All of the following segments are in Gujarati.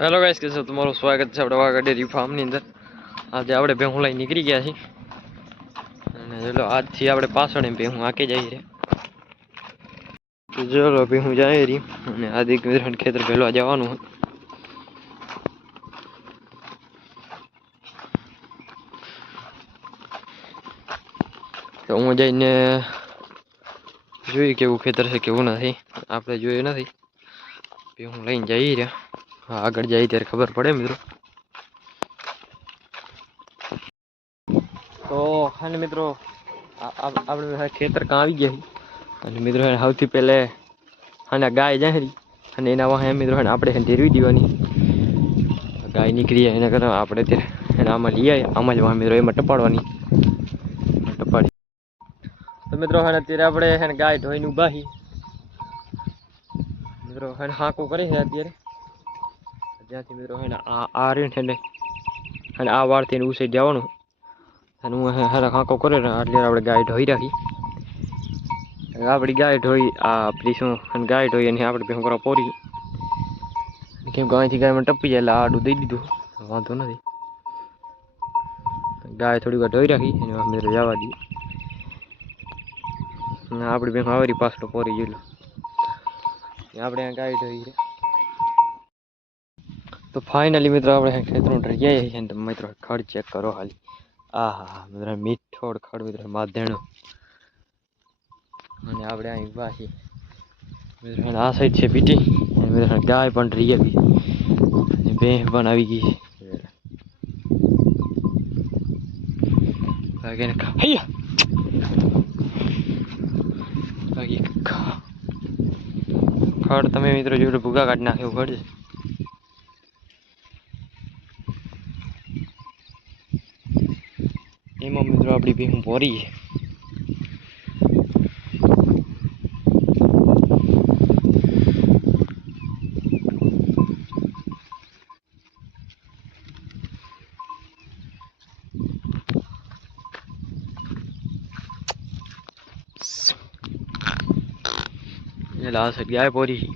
हेलो गाइस, कैसे हो? तुम्हाરું સ્વાગત છે આપણે વાઘા ડેરી ફાર્મની અંદર। આજે આપણે ભેહું લઈ નીકળી ગયા છીએ અને ચલો આજથી આપણે પાછળ ભેહું આકે જઈએ રે। તો ચલો ભેહું જાય રહી અને આદિ ખેતર પહેલા જવાનું હોય। તો હું જઈને જોઈ કેવું ખેતર છે કેવું નથી, આપણે જોયું નથી। ભેહું લઈને જઈ રહ્યા, આગળ જાય ત્યારે ખબર પડે મિત્રો। તો હા મિત્રો, આપણે ખેતર કાં આવી ગયા અને મિત્રો સૌથી પહેલે અને ગાય જાય અને એના વાહે મિત્રો આપણે ધેરવી દેવાની। ગાય નીકળી જાય એના કરતાં આપણે એને આમાં લઈ આવીએ, આમાં જ મિત્રો એમાં ટપાડવાની ટપાડી। તો મિત્રો અત્યારે આપણે ગાય ધોઈને ઊભા છીએ મિત્રો, હાંકું કરે છે અત્યારે જ્યાંથી મિત્રો આ રીણ છે ને અને આ વાળથી ઉસે જવાનું અને હું હાંકો કરે ને એટલે આપણે ગાય ધોઈ રાખી। આપણી ગાય ધોઈ આપણી શું ગાય ધોઈ અને આપણે ભેગું કરવા પોરી કેમ કે અહીંથી ગાયમાં ટપી જાય એટલે આડું દઈ દીધું, વાંધો નથી। ગાય થોડી વાર ધોઈ રાખી અને મિત્રો જવા દઈએ। આપણી ભેગું આવરી પાછળ પોરી ગયેલું આપણે ગાય ધોઈ। તો ફાઇનલી મિત્રો આપણે ખેતરું રહી જાય છે ને મિત્રો ખડ ચેક કરો ખાલી। આહા મિત્રો મીઠો ખડ મિત્રો માધેણો અને આપણે અહીં ઊભા છીએ મિત્રો। આ સાઈડ છે પીટી મિત્રો, ગાય પણ રહી આવી અને ભેંસ પણ આવી ગઈ છે। ખડ તમે મિત્રો જોડે ભૂગા કાઢી નાખે એવું ખડ છે। એમાં મિત્રો આપણી ભેહું પોરી છે। આ સાઈડ ગાય પોરી છે।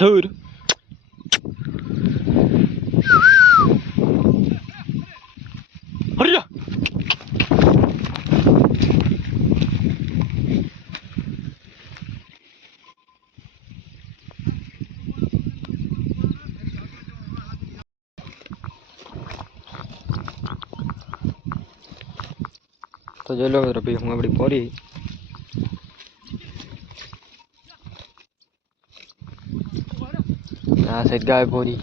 ધૂર હરિયા તો ચલો ભાઈ હું આપણી પોરી આ સાઈડ ગાય પોરી।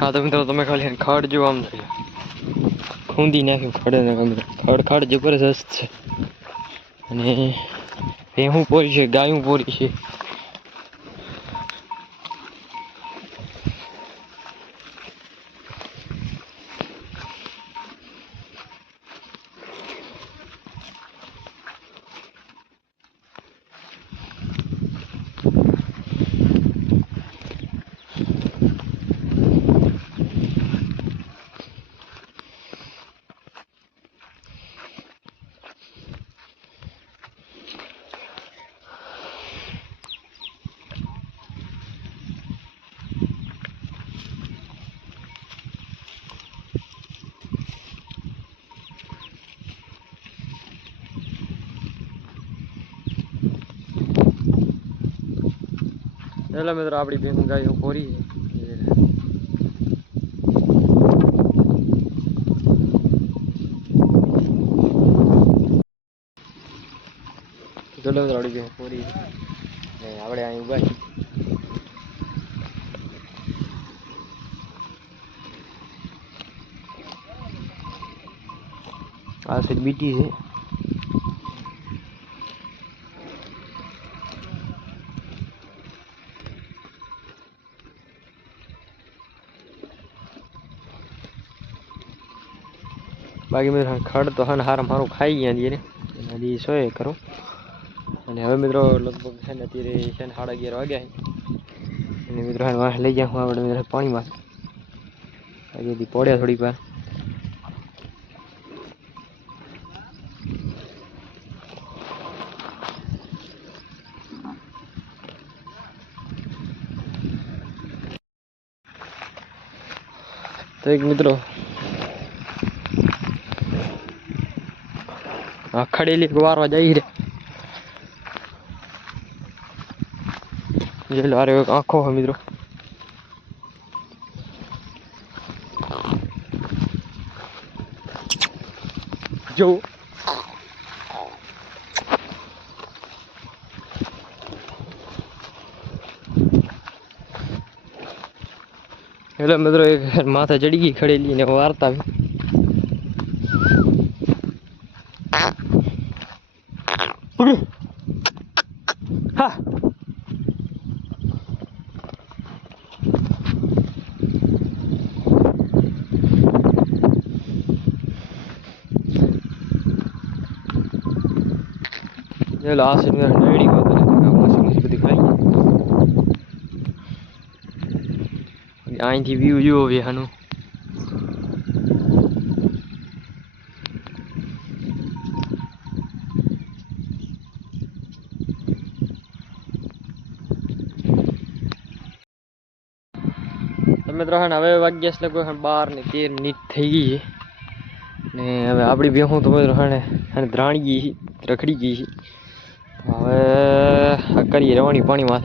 हाँ तो मित्रों તમે ખાલી ખડ જો આમ ખૂંદી નાખ્યું ખડ ખડ જબરજસ્ત છે અને ભેહું પોરી છે, ગાયું પોરી છે। चलो मित्रों अपनी भेहूं गाय पोरी है। જોઈ લો થોડી બે પૂરી ને આપણે અહીં ઉભા છીએ. આ સાઈડ બીટી છે. બાકી મિત્રો ખડ તો હન હાર મારું ખાઈ ગયા ને હજી સોય કરો. અને હવે મિત્રો લગભગ છે ને અત્યારે છે ને 11:30 વાગ્યા છે અને મિત્રો વાહ લઈ ગયા હું આપણે મિત્રો પાણીમાં હજી પડ્યા થોડીક વાર. તો એક મિત્રો ખડેલી વારવા જઈ રે જોઈ લો આરે આંખો હે મિત્રો. જો એટલે મિત્રો એક માથે ચડી ગઈ ખડેલી ને વારતા હા ચલો આ સીટ મેં નડી ગયો બધી ખાઈ અહીંથી વ્યૂ જુઓ વેહાનું. મિત્રો હવે વાગ્યા છે લગભગ 12 ને 13 મિનિટ થઈ ગઈ છે ને હવે આપણી ભેહું તો મિત્રો ધ્રાણી ગઈ છે, રખડી ગઈ છે. હવે કરીએ રવાની પાણીમાં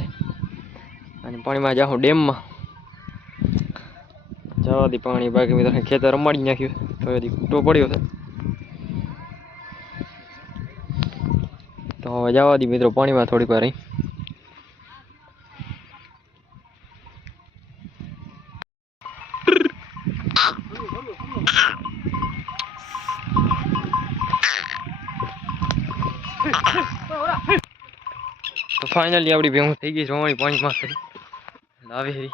અને પાણીમાં જાઉં ડેમમાં જવા દી પાણી. બાકી મિત્રો ખેતર રમાડી નાખ્યું તો હજી ખૂટો પડ્યો છે તો હવે જવા દી મિત્રો પાણીમાં થોડીક વાર રહી. તો ફાઇનલી આપણી ભેહું થઈ ગઈ રવાણી પાણીમાં કરી લાવી હરી.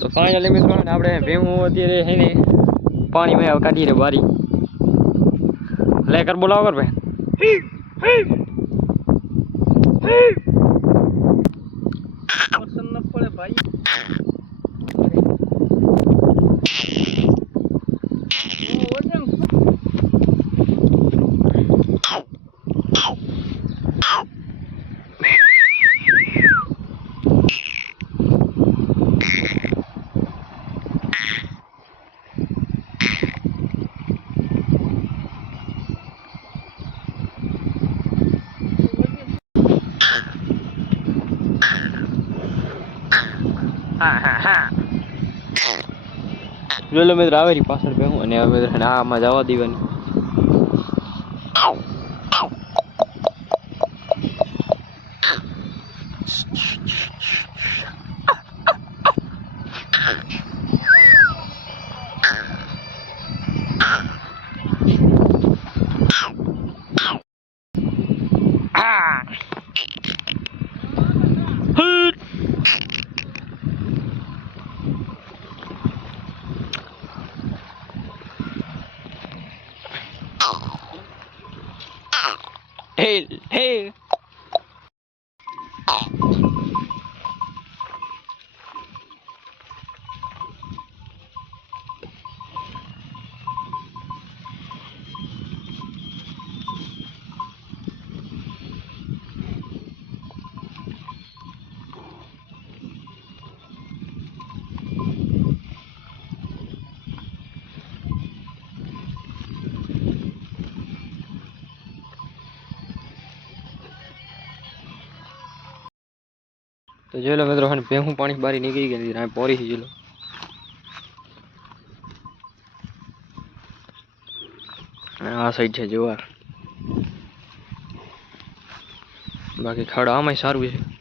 તો ફાઇનલી મિત્રો આપણે ભેહું અત્યારે હે ને પાણીમાં કાઢી રે બારી લે કર બોલાવો કર ભાઈ. પસંદ ન પડે ભાઈ. જોઈ લો મિત્રો આવે પાછળ ભેહું અને હવે આમાં જવા દેવાની. Hey, hey. તો જોઈ લો મિત્રો હે ભેહું પાણી બારી નીકળી ગઈ હતી પોરી જોઈ લો આ સાઈડ છે જુવાર બાકી ખડ આમાંય સારું છે